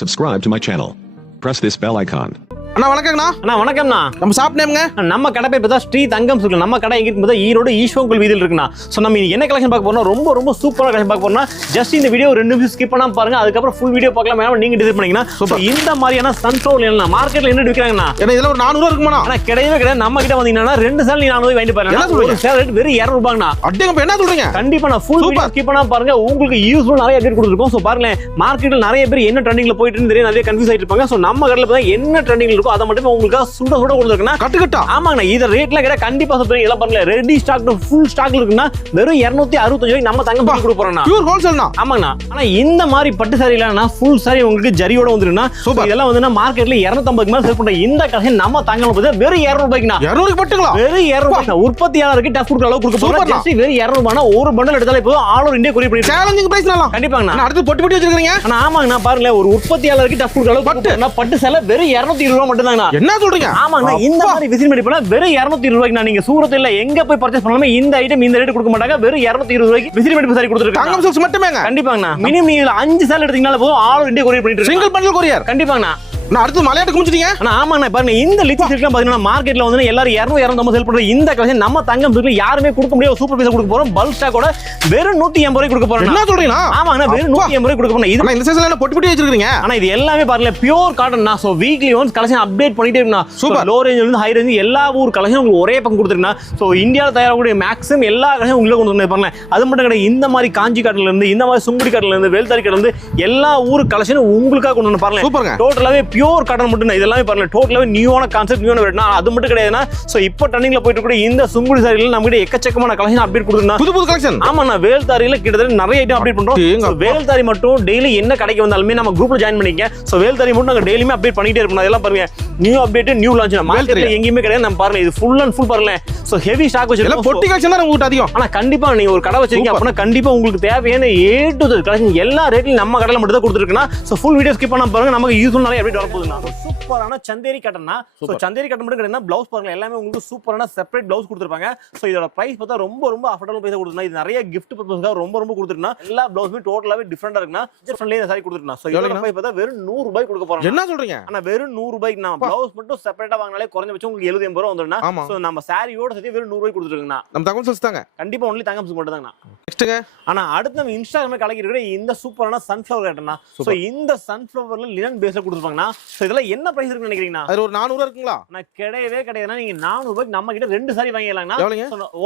Subscribe to my channel. Press this bell icon. அண்ணா வணக்கங்கண்ணா. அண்ணா வணக்கம்ண்ணா. நம்ம shop நேம்ங்க? நம்ம கடை பேர் பார்த்தா ஸ்ரீ தங்கம் சில்க். நம்ம கடை எங்க இருக்குதா ஈரோடு ஈஸ்வரன் வீதியில் இருக்குண்ணா. ஸோ நம்ம என்ன கலெக்ஷன் பார்க்க போறோம், ரொம்ப ரொம்ப சூப்பரான கலெக்ஷன் பார்க்க போறோம். ஜஸ்ட் இந்த வீடியோ 2 நிமிஷம் ஸ்கிப் பண்ணாம பாருங்க, அதுக்கப்புறம் ஃபுல் வீடியோ பார்க்கலாம். மேடம் நீங்க டிசைட் பண்ணீங்கன்னா இந்த மாதிரியான சன்ஃப்ளவர் என்ன மார்க்கெட்ல என்ன விற்கிறாங்கண்ணா? ஏன்னா இதெல்லாம் ஒரு 400 இருக்குமாண்ணா? ஆனா கிடையவே கிடையாது. நம்ம கிட்ட வந்தீங்கன்னா 2 சேல் நீ 400 வாங்கிட்டு பாருங்க. ஒரு சேல் ரேட் வெறும் 200 ரூபாய்ண்ணா. அடேங்க, என்ன சொல்றீங்க? கண்டிப்பா நான் ஃபுல் வீடியோ ஸ்கிப் பண்ணாம பாருங்க, உங்களுக்கு யூஸ்ஃபுல் நிறைய அப்டேட் கொடுத்துருக்கோம். ஸோ பாருங்க, மார்க்கெட்ல நிறைய பேர் என்ன ட்ரெண்டிங்ல போயிட்டு இருந்து தெரியும், நிறைய கன்ஃபியூஸ் ஆயிட்டு இருப்பாங்க. ஸோ நம்ம கடையில் பார்த்தா என்ன ட்ரெண்டிங் இருக்கோ அதை மட்டும் உங்களுக்கு சுட சுட கொடுத்துருக்குன்னா கட்டுக்கட்டா. ஆமாங்கண்ணா, இது ரேட்ல கிட்ட கண்டிப்பா சொல்றேன். இதெல்லாம் பாருங்க, ரெடி ஸ்டாக் ஃபுல் ஸ்டாக்ல இருக்குன்னா வெறும் 265 ரூபாய்க்கு நம்ம தங்கம் பண்ணி கொடுக்க போறோம்னா. பியூர் ஹோல்சேல்னா. ஆமாங்கண்ணா. ஆனா இந்த மாதிரி பட்டு சாரி இல்லனா ஃபுல் சாரி உங்களுக்கு ஜரியோட வந்துருன்னா இதெல்லாம் வந்து மார்க்கெட்ல 250 மேல சேல் பண்ற இந்த கலெக்ஷன் நம்ம தங்கம் பார்த்தா வெறும் 200 ரூபாய்க்குனா. 200 பட்டுங்களா? வெறும் 200 ரூபாய்க்கு உற்பத்தியாளருக்கு டஃப் கொடுக்குற அளவுக்கு கொடுக்க போறோம். ஜஸ்ட் வெறும் 200 ரூபாய்னா ஒரு பண்டல் எடுத்தாலே போதும், ஆல் ஓவர் இந்தியா கொரியர் பண்ணி சேலஞ்சிங் பிரைஸ்லாம். கண்டிப்பாங்கண்ணா. அடுத்து பொட்டி பொட்டி வச்சிருக்கீங்க. ஆனா ஆமாங்கண்ணா, பாருங்க ஒரு உற்பத்தியாளருக்கு டஃப் கொடுக்குற அளவுக்கு பட்டு சேலை வெறும் 220 ரூபாய் மட்டும் தாங்கண்ணா. என்ன சொல்றீங்க? ஆமாங்கண்ணா, இந்த மாதிரி விசிட் பண்ணி போனா வெறும் 220 ரூபாய்க்கு நீங்க சூரத் இல்ல எங்க போய் பர்ச்சேஸ் பண்ணாலுமே இந்த ஐட்டம் இந்த ரேட் கொடுக்க மாட்டாங்க. வெறும் 220 ரூபாய்க்கு விசிட் பண்ணி சாரி கொடுத்துருக்காங்க. தங்கம் சில்க்ஸ் மட்டுமேங்க. கண்டிப்பாங்கண்ணா. மினிமம் நீங்க 5 சேல் எடுத்தீங்கனால போதும், ஆல் ஓவர் இந்தியா கொரியர் பண்ணிட்டு இருக்காங்க. Single bundle courier. கண்டிப்பாங்கண்ணா. நான் அடுத்து மலையாட்டு குமிச்சிட்டீங்க. ஆனா ஆமாண்ணா, பாருங்க இந்த லிச்சி சில்க்லாம் பாத்தீங்கன்னா மார்க்கெட்ல வந்து எல்லாரும் 200 250 சேல் பண்ற இந்த கலெக்ஷன் நம்ம தங்கம் சில்க்ல யாருமே கொடுக்க முடியாத சூப்பர் பீஸா கொடுக்க போறோம். பல்க் ஸ்டாக்கோட வெறும் 180 ரூபாய்க்கு கொடுக்க போறோம். என்ன சொல்றீங்க? ஆமாங்கண்ணா, வெறும் 180 ரூபாய்க்கு கொடுக்க போறோம். இது இந்த சைஸ்ல என்ன பொட்டி பொட்டி வச்சிருக்கீங்க? ஆனா இது எல்லாமே பாருங்க பியூர் காட்டன்னா. So weekly once collection update பண்ணிட்டே இருக்கணும். சூப்பர் லோ ரேஞ்சில இருந்து ஹை ரேஞ்ச் எல்லா ஊர் கலெக்ஷன் உங்களுக்கு ஒரே பக்கம் கொடுத்துருக்கா. சோ இந்தியால தயாராகக்கூடிய மேக்ஸிமம் எல்லா கலெக்ஷன் உங்களுக்கு கொண்டு வந்து பாருங்க. அது மட்டும் கிடையாது, இந்த மாதிரி காஞ்சி காட்டன்ல இருந்து, இந்த மாதிரி சுங்குடி காட்டன்ல இருந்து, வேல்தாரி காட்டன்ல இருந்து எல்லா ஊர் கலெக்ஷன் உங்களுக்காக கொண்டு வந்து பாருங்க. சூப்பர்ங்க. டோட்டலாவே பியூர் காட்டன் மட்டும் இதெல்லாம் பாருங்க. டோட்டலாவே நியூவான கான்செப்ட், நியூவான ரேட்னா அது மட்டும் கிடையாதுனா. சோ இப்போ ட்ரெண்டிங்ல போயிட்டு இருக்க இந்த சுங்குடி சாரில நம்ம கிட்ட எக்கச்சக்கமான கலெக்ஷன் அப்டேட் கொடுத்துருக்கா. புது புது கலெக்ஷன். ஆமாண்ணா, வேல்தாரியில கிட்டத்தட்ட நிறைய ஐட்டம் அப்டேட் பண்றோம். வேல்தாரி மட்டும் டெய்லி என்ன கடைக்கு வந்தாலுமே நம்ம குரூப்ல ஜாயின் பண்ணிக்கங்க. சோ வேல்தாரி மட்டும் நாங்க டெய்லியுமே அப்டேட் பண்ணிட்டே இருப்போம். அதெல்லாம் பாருங்க, நியூ அப்டேட் நியூ லான்ச் மார்க்கெட்ல எங்கேயுமே கிடையாது. நம்ம பாருங்க, இது ஃபுல் அண்ட் ஃபுல் பாருங்க. சோ ஹெவி ஸ்டாக் வச்சிருக்கோம். பொட்டி கலெக்ஷன் தான் உங்களுக்கு அதிகம். ஆனா கண்டிப்பா நீங்க ஒரு கடை வச்சிருக்கீங்க அப்படினா கண்டிப்பா உங்களுக்கு தேவையான A to Z கலெக்ஷன் எல்லா ரேட்லயும் நம்ம கடையில மட்டும் தான் கொடுத்துருக்கோம். சோ ஃபுல் வீடியோ ஸ்கிப் பண்ணாம பாருங்க, நமக்கு யூஸ்ஃபுல் நிறைய அப்டேட் வர போகுதுனா. சூப்பரான சந்தேரி காட்டன்னா. சோ சந்தேரி காட்டன் மட்டும் கிடையாது, ப்ளவுஸ் பாருங்க எல்லாமே உங்களுக்கு சூப்பரான செப்பரேட் ப்ளவுஸ் கொடுத்திருப்பாங்க. சோ இதோட பிரைஸ் பார்த்தா ரொம்ப ரொம்ப அஃபோர்டபிள் பிரைஸ் கொடுத்துருக்கா. இது நிறைய gift பர்பஸ்க்காக ரொம்ப ரொம்ப கொடுத்துருக்கா. எல்லா ப்ளவுஸுமே டோட்டலாவே டிஃபரண்டா இருக்குனா. டிஃபரண்ட்லயே இந்த சாரி கொடுத்துருக்கா. சோ இதோட பிரைஸ் பார்த்தா வெறும் 100 ரூபாய் கொடுக்க போறோம். என்ன சொல்றீங்க? ஆனா வெறும் 100 ரூபாய்க்கு நம்ம ப்ளவுஸ் மட்டும் செப்பரேட்டா வாங்குனாலே குறைஞ்சபட்சம் உங்களுக்கு 70 80 ரூபாய் வந்துருனா. சோ நம்ம சாரியோட சேர்த்து வெறும் 100 ரூபாய் கொடுத்துருக்கா. நம்ம தங்கம் சில்க்ஸ் தாங்க. கண்டிப்பா ஒன்லி தங்கம் சில்க் மட்டும் தாங்க. நெக்ஸ்ட்ங்க. ஆனா அடுத்து நம்ம இன்ஸ்டாகிராம்ல கலக்கி இருக்கிற இந்த சூப்பரான சன்ஃப்ளவர் காட்டன்னா. சோ இந்த சன்ஃப்ளவர்ல லினன் பேஸ்ல கொடுத்துருப்பாங்கனா. சோ இதெல்லாம் என்ன பிரைஸ் இருக்குன்னு நினைக்கிறீங்கன்னா? அது ஒரு 400 இருக்குங்களா? நான் கிடையவே கிடையாதுனா. நீங்க 400 ரூபாய்க்கு நம்ம கிட்ட 2 சாரி வாங்கிடலாம்னா.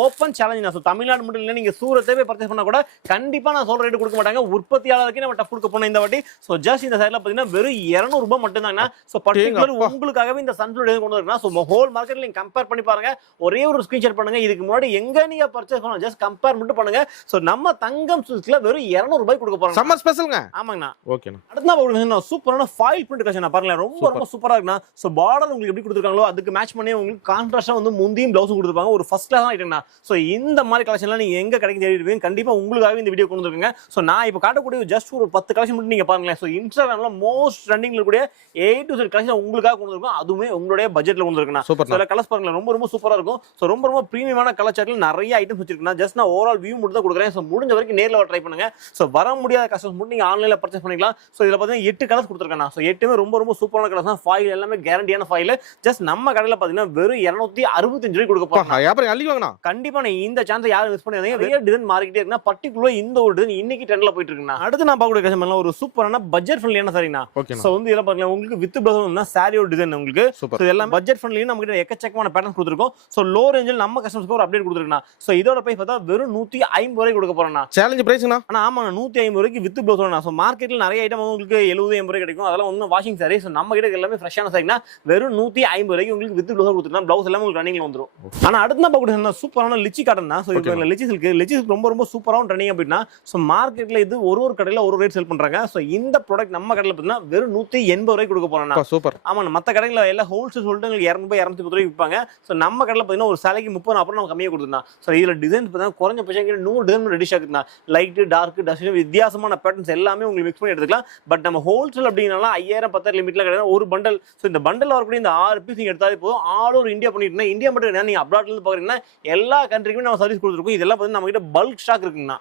Open challenge. சோ தமிழ்நாடு மட்டும் இல்ல, நீங்க சூரத்தே போய் பர்ச்சேஸ் பண்ணா கூட கண்டிப்பா நான் சொல்ற ரேட் கொடுக்க மாட்டாங்க. உற்பத்தியாளருக்கு நம்ம டஃப் கொடுக்க போறோம் இந்த வாட்டி. சோ ஜஸ்ட் இந்த சாரில பாத்தீங்கன்னா வெறும் 200 ரூபாய் மட்டும் தாங்க. சோ பர்టిక్యులர் உங்களுக்காகவே இந்த சன்ஃப்ளவர் கொண்டு வரேன்னா. சோ ஹோல் மார்க்கெட்ல நீங்க கம்பேர் பண்ணி பாருங்க. ஒரே ஒரு ஸ்கிரீன்ஷாட் பண்ணுங்க. இதுக்கு முன்னாடி எங்க நீங்க பர்ச்சேஸ் பண்ணலாம் ஜஸ்ட் கம்பேர் மட்டும் பண்ணுங்க. சோ நம்ம தங்கம் சில்க்ஸ்ல வெறும் 200 ரூபாய் கொடுக்க போறோம். சம்மர் ஸ்பெஷல்ங்க. ஆமாங்கண்ணா. ஓகேண்ணா. அடுத்து சூப்பரான ஃபாயில் பிரிண்ட் கலெக்ஷன் பாருங்க. ரொம்ப ரொம்ப சூப்பரா இருக்குண்ணா. சோ பார்டர் உங்களுக்கு எப்படி கொடுத்துருக்காங்களோ அதுக்கு மேட்ச் பண்ணி உங்களுக்கு கான்ட்ராஸ்டா வந்து முந்தியும் ப்ளவுஸும் கொடுத்துருப்பாங்க. ஒரு ஃபர்ஸ்ட் கிளாஸ் ஐட்டம்னா. சோ இந்த மாதிரி கலெக்ஷன்லாம் நீங்க எங்க கடைக்கு தேடி இருப்பீங்க, கண்டிப்பா உங்களுக்காக இந்த வீடியோ கொண்டு வந்துருங்க. சோ நான் இப்போ காட்டக்கூடிய ஜஸ்ட் ஒரு 10 கலெக்ஷன் மட்டும் நீங்க பாருங்களேன். சோ இன்ஸ்டாகிராம்ல மோஸ்ட் ட்ரெண்டிங்ல இருக்கக்கூடிய A to Z கலெக்ஷன் உங்களுக்காக கொண்டு வந்திருக்கோம். அதுவுமே உங்களுடைய பட்ஜெட்ல கொண்டு வந்திருக்கேன். சில கலர்ஸ் பாருங்க ரொம்ப ரொம்ப சூப்பரா இருக்கும். சோ ரொம்ப ரொம்ப பிரீமியமான கலர் சார்ட்ல நிறைய ஐட்டம்ஸ் வச்சிருக்கேன். ஜஸ்ட் நான் ஓவரால் வியூ மட்டும் தான் கொடுக்குறேன். சோ முடிஞ்ச வரைக்கும் நேர்ல ட்ரை பண்ணுங்க. சோ வர முடியாத கஸ்டமர்ஸ் மட்டும் நீங்க ஆன்லைன்ல பர்ச்சேஸ் பண்ணிக்கலாம். சோ இதுல பாத்தீங்கன்னா 8 கலர்ஸ் கொடுத்துருக்கேன். சோ 8மே ரொம்ப ரொம்ப சூப்பரான கலர்ஸ் தான். ஃபாயில் எல்லாமே கேரண்டியான ஃபாயில். ஜஸ்ட் நம்ம கடையில பாத்தீங்கன்னா வெறும் 265 ரூபாய் கொடுக்க போறோம். கண்டிப்பா நீ இந்த சான்ஸ் யாரும் மிஸ் பண்ணாதீங்க. நிறைய டிசைன் மார்க்கெட்டே இருக்குனா. பர்టిక్యులர் இந்த ஒரு டிசைன் இன்னைக்கு ட்ரெண்ட்ல போயிட்டு இருக்குனா. அடுத்து நான் பார்க்கக்கூடிய கஸ்டமர்ல ஒரு சூப்பரான பட்ஜெட் ஃப்ரெண்ட்லியான சாரினா. சோ வந்து இதெல்லாம் பாருங்க உங்களுக்கு வித் ப்ளவுஸ்னா சாரியோட டிசைன் உங்களுக்கு. சோ இதெல்லாம் பட்ஜெட் ஃப்ரெண்ட்லியா நம்ம கிட்ட எக்கச்சக்கமான பேட்டர்ன்ஸ் கொடுத்திருக்கோம். சோ லோ ரேஞ்சில் நம்ம கஸ்டமர்ஸ்க்கு ஒரு அப்டேட் கொடுத்திருக்கா. சோ இதோட பிரைஸ் பார்த்தா வெறும் 150 ரூபாய் கொடுக்க போறோம்னா. சேலஞ்ச் பிரைஸ்னா. ஆனா ஆமா 150 ரூபாய்க்கு வித் ப்ளவுஸ்னா. சோ மார்க்கெட்ல நிறைய ஐட்டம் உங்களுக்கு 70 80 ரூபாய் கிடைக்கும். அதெல்லாம் வந்து வாஷிங் சாரி. சோ நம்ம கிட்ட எல்லாமே ஃப்ரெஷ்ஷான சாரினா வெறும் 150 ரூபாய்க்கு உங்களுக்கு வித் ப்ளவுஸ் கொடுத்துட்டா. ப்ளவுஸ் எல்லாம் உங்களுக்கு ரன்னிங்ல வந்துரும். ஆனா அடுத்து நான் பார்க்கக்கூடிய சூப்பரான லிச்சி காட்டன் தான். சோ இப்போ லிச்சி சில்க் ரொம்ப ரொம்ப சூப்பரான ட்ரெண்டிங் அப்படினா. சோ மார்க்கெட்ல இது ஒரு கடையில ஒரு ரேட் சேல் பண்றாங்க. சோ இந்த ப்ராடக்ட் நம்ம கடையில பார்த்தா வெறும் 180 ரூபாய்க்கு கொடுக்க போறோம்னா. சூப்பர். ஆமா மத்த கடையில எல்லாம் ஹோல்சேல் சொல்லிட்டு உங்களுக்கு 200 ரூபாய் 230 ரூபாய்க்கு விற்பாங்க. சோ நம்ம கடையில பார்த்தீங்கன்னா ஒரு சாலைக்கு 30 அப்புறம் நம்ம கம்மியா கொடுத்துறோம். சோ இதுல டிசைன்ஸ் பார்த்தா குறைஞ்ச பட்சம் 100 டிசைன் ரெடி ஆகுதுனா. லைட் டார்க் டஸ்ட் வித்தியாசமான பேட்டர்ன்ஸ் எல்லாமே உங்களுக்கு மிக்ஸ் பண்ணி எடுத்துக்கலாம். பட் நம்ம ஹோல்சேல் அப்படிங்கறனால 5000 10 லிமிட்லாம் கிடையாது, ஒரு பண்டல். ஸோ இந்த பண்டல் வரக்கூடிய இந்த 6 பீஸ் நீங்க எடுத்தாலே போதும், ஆல் ஓவர் இந்தியா பண்ணிட்டு இந்தியா மட்டும் கிடையாது, நீங்க அப்ராட்ல இருந்து பாக்குறீங்கன்னா எல்லா கண்ட்ரிக்குமே நம்ம சர்வீஸ் கொடுத்துருக்கோம். இதெல்லாம் பார்த்தீங்கன்னா நம்ம கிட்ட பல்க் ஸ்டாக் இருக்குங்கண்ணா.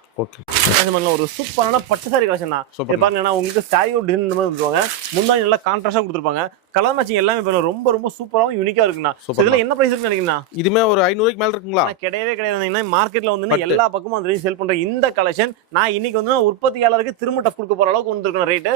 ஒரு சூப்பரான பட்டு சாரி கலெக்ஷன் தான். பாருங்கன்னா உங்களுக்கு சாரியோ டிசைன் இந்த மாதிரி கொடுத்துருவாங்க, முந்தானி நல்லா கான்ட்ராஸ்டா கொடுத்துருப்பாங்க, கலர் மேட்சிங் எல்லாமே ரொம்ப ரொம்ப சூப்பராகவும் யூனிக்கா இருக்குண்ணா. இதுல என்ன பிரைஸ் இருக்கு நினைக்கிறீங்கன்னா இதுமே ஒரு 500 மேல இருக்குங்களா? கிடையவே கிடையாது. மார்க்கெட்ல வந்து எல்லா பக்கமும் அந்த ரேஞ்ச் சேல் பண்ற இந்த கலெக்ஷன் நான் இன்னைக்கு வந்து உற்பத்தியாளருக்கு திரும்ப டஃப் கொடுக்க போற அளவுக்கு வந்திருக்கிற ரேட்.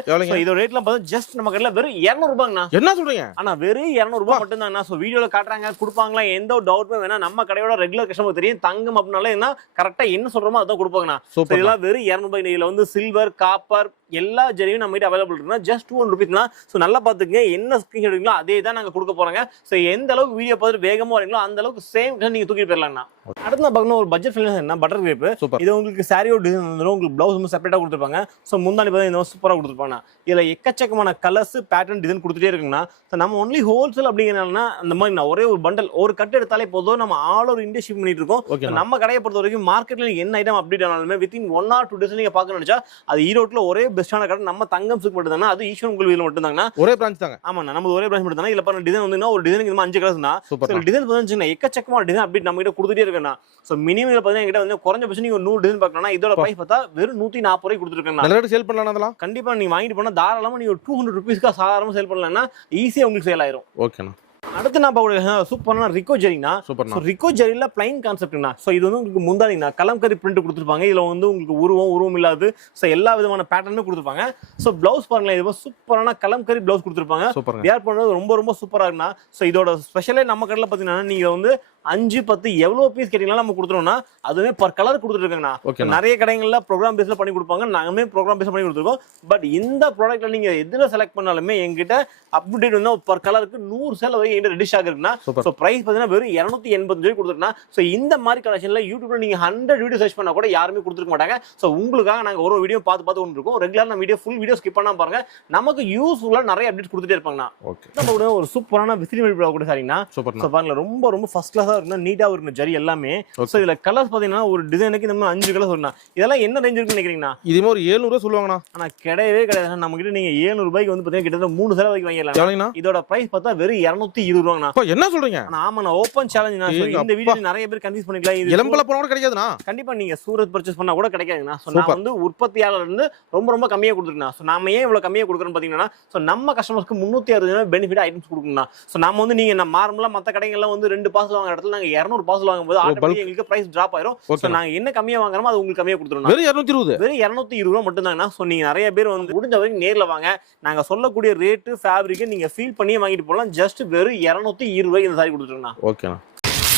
இதோட ரேட்லாம் பார்த்தா ஜஸ்ட் நம்ம கடையில வெறும் 200 ரூபாய்ங்கண்ணா. என்ன சொல்றீங்க? ஆனா வெறும் 200 ரூபாய் மட்டும் தான். சோ வீடியோல காட்டுறாங்க கொடுப்பாங்களா, எந்த ஒரு டவுட்மே வேணா, நம்ம கடையோட ரெகுலர் கஸ்டமர் தெரியும். தங்கம் அப்படினால என்ன கரெக்டா என்ன சொல்றோமோ அதான் கொடுப்பாங்கண்ணா. இதெல்லாம் வெறும் 200 ரூபாய். இதுல வந்து சில்வர், காப்பர் எல்லா ஜெரியும் நம்ம கிட்ட அவைலபிள் இருக்குன்னா ஜஸ்ட் 200 rupees தான். ஸோ நல்லா பார்த்துங்க, என்ன ஸ்கிரீன் எடுங்களோ அதே தான் நாங்கள் கொடுக்க போறாங்க. ஸோ எந்த அளவுக்கு வீடியோ பார்த்துட்டு வேகமாக வரீங்களோ அந்த அளவுக்கு சேம் நீங்க தூக்கிட்டு போயிடலாம்ண்ணா. அடுத்து நான் பார்க்கணும் ஒரு பட்ஜெட் ஃபில்லிங் என்ன பட்டர் கிரேப். இது உங்களுக்கு சாரியோ டிசைன் வந்துடும், உங்களுக்கு பிளவுஸ் வந்து செப்பரேட்டா கொடுத்துருப்பாங்க. ஸோ முந்தானி பார்த்தா இந்த சூப்பராக கொடுத்துருப்பாங்க. இதுல எக்கச்சக்கமான கலர்ஸ் பேட்டர்ன் டிசைன் கொடுத்துட்டே இருக்குங்கண்ணா. ஸோ நம்ம ஒன்லி ஹோல்சேல் அப்படிங்கிறனால அந்த மாதிரி ஒரே ஒரு பண்டல் ஒரு கட்டு எடுத்தாலே போதும், நம்ம ஆல் ஓவர் இந்தியா ஷிப் பண்ணிட்டு இருக்கோம். நம்ம கடையை பொறுத்த வரைக்கும் மார்க்கெட்ல என்ன ஐட்டம் அப்டேட் ஆனாலுமே வித்தின் 1 or 2 days நீங்க பார்க்க நினைச்சா அது ஈரோட்ல ஒரே பெஸ்டான கடை நம்ம தங்கம் சுக்கு மட்டும் தானா, அது ஈஸ்வரன் கோவில் மட்டும் தாங்கண்ணா. ஒரே பிரான்ச் தாங்க. ஆமா, நம்ம ஒரே பிரான்ச் மட்டும் தானே. இதுல பாருங்க டிசைன் வந்து ஒரு டிசைனுக்கு 5 கலர்ஸ் தான். டிசைன் வந்து எக்கச்சக்கமான டிசைன் அப்டேட் நம்ம கிட்ட கொடுத்துட்டே இருக்கேன்னா. சோ மினிமம் பாத்தீங்கன்னா என்கிட்ட வந்து குறைஞ்சபட்சம் நீங்க 100 டிசைன் பார்க்கணும்னா இதோட பிரைஸ் பார்த்தா வெறும் 140 ரூபாய் கொடுத்துருக்கேன். நல்ல சேல் பண்ணலாம் அதெல்லாம். கண்டிப்பா நீங்க வாங்கிட்டு போனா தாராளமா நீங்க 200 rupeesக்கு சாதாரணமா சேல் பண்ணலாம்னா ஈஸியா உங்களுக்கு சேல் ஆயிரும். ஓகேண்ணா. அடுத்து நான் பார்க்கக்கூடிய சூப்பரான ரிக்கோ ஜெரினா. ரிக்கோ ஜெரில பிளைன் கான்செப்ட்னா. ஸோ இது வந்து உங்களுக்கு முந்தானிங்கண்ணா கலம்கரி பிரிண்ட் கொடுத்துருப்பாங்க. இதுல வந்து உங்களுக்கு உருவம் இல்லாது ஸோ எல்லா விதமான பேட்டர்னுமே கொடுத்துருப்பாங்க. ஸோ பிளவுஸ் பாருங்களேன், இது சூப்பரான கலம்கரி பிளவுஸ் கொடுத்துருப்பாங்க. வேர் பண்ணது ரொம்ப ரொம்ப சூப்பரா இருக்குண்ணா. ஸோ இதோட ஸ்பெஷலே நம்ம கடையில் பார்த்தீங்கன்னா நீங்க வந்து 5, 10 எவ்வளவு பீஸ் கேட்டீங்கன்னா நம்ம கொடுத்துருவோம்னா அதுவே பர் கலர் கொடுத்துருக்காங்கண்ணா. நிறைய கடைகள்ல ப்ரோக்ராம் பேஸ்ல பண்ணி கொடுப்பாங்க, நாங்களுமே ப்ரோக்ராம் பேஸ்ல பண்ணி கொடுத்துருக்கோம். பட் இந்த ப்ராடக்ட்ல நீங்க எதுல செலக்ட் பண்ணாலுமே எங்கிட்ட அப்டேட் வந்து பர் கலருக்கு 100 சேல் வரை எங்கிட்ட ரெடி ஸ்டாக் இருக்குன்னா. ஸோ பிரைஸ் பார்த்தீங்கன்னா வெறும் 280 ரூபாய் கொடுத்துருக்கா. ஸோ இந்த மாதிரி கலெக்ஷன்ல யூடியூப்ல நீங்க 100 வீடியோ சர்ச் பண்ணா கூட யாருமே கொடுத்துருக்க மாட்டாங்க. ஸோ உங்களுக்காக நாங்க ஒரு வீடியோ பார்த்து கொண்டு இருக்கோம். ரெகுலர் நம்ம வீடியோ ஃபுல் வீடியோ ஸ்கிப் பண்ணா பாருங்க, நமக்கு யூஸ்ஃபுல்லா நிறைய அப்டேட் கொடுத்துட்டே இருப்பாங்கண்ணா. நம்ம கூட ஒரு சூப்பரான விசிறி கூட சரிங்கண்ணா. ஸோ பாருங்க ரொம்ப ரொம்ப ஃபர்ஸ்ட் கிளாஸா இருக்குன்னா நீட்டா இருக்கு ஜரி எல்லாமே. சோ இதுல கலர்ஸ் பாத்தீங்கன்னா ஒரு டிசைனுக்கு இந்த 5 கலர்ஸ் வரும்னா. இதெல்லாம் என்ன ரேஞ்ச் இருக்குன்னு நினைக்கிறீங்கன்னா? இதுமே ஒரு 700 ரூபாய் சொல்லுவாங்கண்ணா. ஆனா கிடையவே கிடையாது. நம்ம கிட்ட நீங்க 700 ரூபாய்க்கு வந்து பாத்தீங்கன்னா கிட்டத்தட்ட 3 சேலை வரைக்கும் வாங்கிடலாம். இதோட பிரைஸ் பார்த்தா வெறும் 220 ரூபாங்கண்ணா. என்ன சொல்றீங்க? ஆமாண்ணா, ஓப்பன் சேலஞ்ச். இந்த வீடியோ நிறைய பேர் கன்ஃபியூஸ் பண்ணிக்கலாம். இது எலம்பல போனா கூட கிடைக்காதுண்ணா. கண்டிப்பா நீங்க சூரத் பர்ச்சேஸ் பண்ணா கூட கிடைக்காதுண்ணா. சோ நான் வந்து உற்பத்தியாளர் இருந்து ரொம்ப ரொம்ப கம்மியா கொடுத்துருக்கேன். சோ நாம ஏன் இவ்வளவு கம்மியா கொடுக்குறோம்னு பாத்தீங்கன்னா சோ நம்ம கஸ்டமர்ஸ்க்கு 360 பெனிஃபிட் ஐட்டம்ஸ் கொடுக்கணும். சோ நாம வந்து நீங்க நார்மலா மத்த கடைகள்ல வந்து 2 பார்சல் வாங்குற இடத்துல நாங்க 200 பார்சல் வாங்கும்போது எங்களுக்கு பிரைஸ் டிராப் ஆயிரும். சோ நாங்க என்ன கம்மியா வாங்குறோமோ அது உங்களுக்கு கம்மியா கொடுத்துறோம். வெறும் 220 ரூபாய் மட்டும் தாங்கண்ணா. சோ நீங்க நிறைய பேர் வந்து முடிஞ்ச வரைக்கும் நேர்ல வாங்க, நாங்க சொல்லக்கூடிய ரேட் ஃபேப்ரிக் நீங்க ஃபீல் பண்ணி வாங்கிட்டு போகலாம். ஜஸ்ட் வெறும் 220 ரூபாய்க்கு இந்த சாரி கொடுத்துருக்கோம்ண்ணா. ஓகேண்ணா.